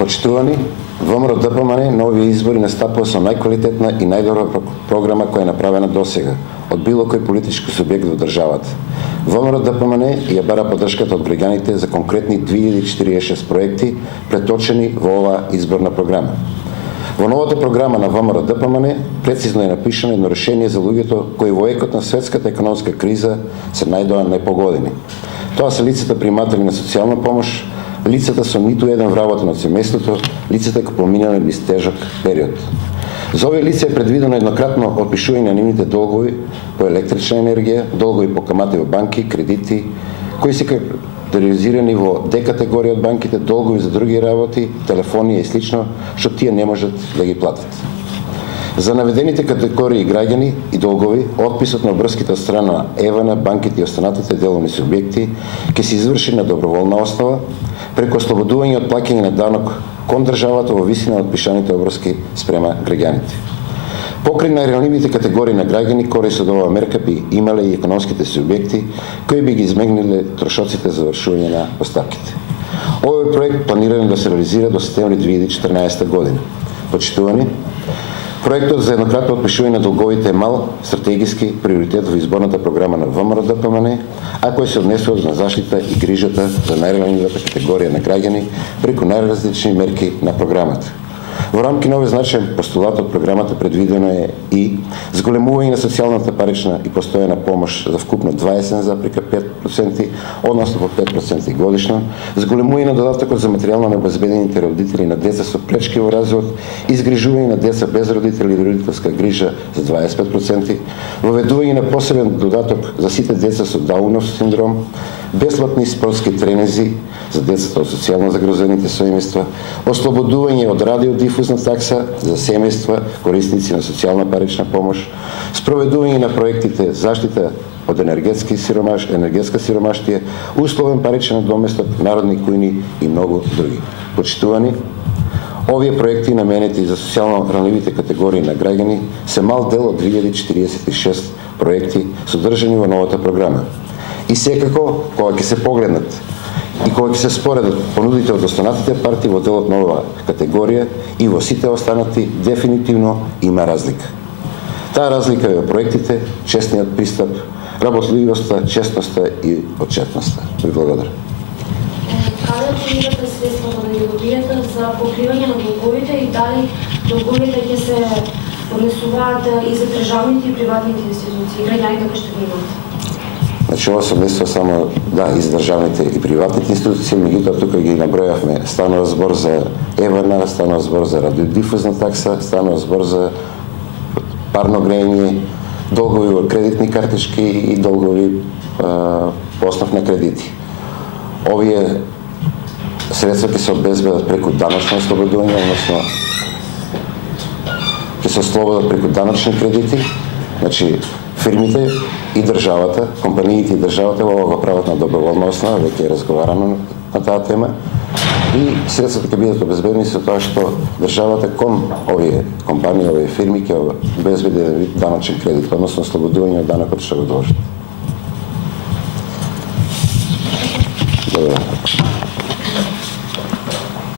Почитувани, ВМРО ДПМН на овие избори настапува со најквалитетна и најдобра програма која е направена досега од било кој политички субјект во државата. ВМРО ДПМН ја бара поддршката од граѓаните за конкретни 2046 проекти преточени во оваа изборна програма. Во новата програма на ВМРО ДПМН прецизно е напишано едно решение за луѓето кои во екот на светската економска криза се најдоа непогодени. Тоа се лицата приматели на социјална помош, лицата со ниту еден вработен од семејството, лицата кои поминале низ тежок период. За овие лица е предвидено еднократно отпишување на нивните долгови по електрична енергија, долгови по камати во банки, кредити, кои се категоризирани во Д категорија од банките, долгови за други работи, телефонија и слично, што тие не можат да ги платат. За наведените категории граѓани и долгови, отписот на обврските од страна ЕВН, банките и останатите деловни субјекти ќе се изврши на доброволна основа преку ослободување од плаќање на данок кон државата во висина од пишаните обврски спрема граѓаните. Покрај најранливите категории на граѓани, корист од оваа мерка би имале и економските субјекти кои би ги измегниле трошоците за вршување на поставките. Овој проект планирано да се реализира до септември 2014 година. Почитувани, проектот за еднократно отпишување на долговите е мал стратегиски приоритет во изборната програма на ВМРО ДПМН, а кој се однесува на заштита и грижата за најранливата категорија на граѓани преку најразлични мерки на програмата. Во рамки на овој значаен постулат од програмата предвидено е и зголемување на социјалната парична и постојана помош за вкупно 20,5%, односно по 5% годишно, зголемување на додатокот за материјално необезбедените родители на деца со пречки во развој, изгрижување на деца без родители или родителска грижа за 25%, воведување на посебен додаток за сите деца со Даунов синдром, бесплатни спортски тренинзи за децата од социјално загрозените семејства, ослободување од радиодифузна такса за семејства корисници на социјална парична помош, спроведување на проектите заштита од енергетска сиромаштија, условен паричен доместок, народни кујни и многу други. Почитувани, овие проекти наменети за социјално ранливите категории на граѓани се мал дел од 2046 проекти содржани во новата програма. И секако, кога ќе се погледнат и кога ќе се споредат понудите од останатите партии во делот на оваа категорија и во сите останати, дефинитивно има разлика. Таа разлика е во проектите, честниот пристап, работливоста, честноста и отчетноста. Ви благодарам. Каде планирате средствата да ги добиете за покривање на долговите и дали долговите ќе се однесуваат и за државните и приватните институции, граѓаните кои што ги имат? Значи, ова се однесува само, и за државните и приватните институции, меѓутоа тука ги набројавме, станува збор за ЕВН, станува збор за радиодифузна такса, станува збор за парно грејење, долгови во кредитни картички и долгови по основ на кредити. Овие средства ќе се обезбедат преку даночно ослободување, односно ќе се ослободат преку даночни кредити, значи фирмите и државата, компаниите и државата ова го прават на доброволна основа, веќе е разговарано на таа тема, и средствата ќе бидат обезбедени со тоа што државата кон овие компании, овие фирми ќе обезбеди еден вид даночен кредит, односно ослободување од данокот што го должат. Добро.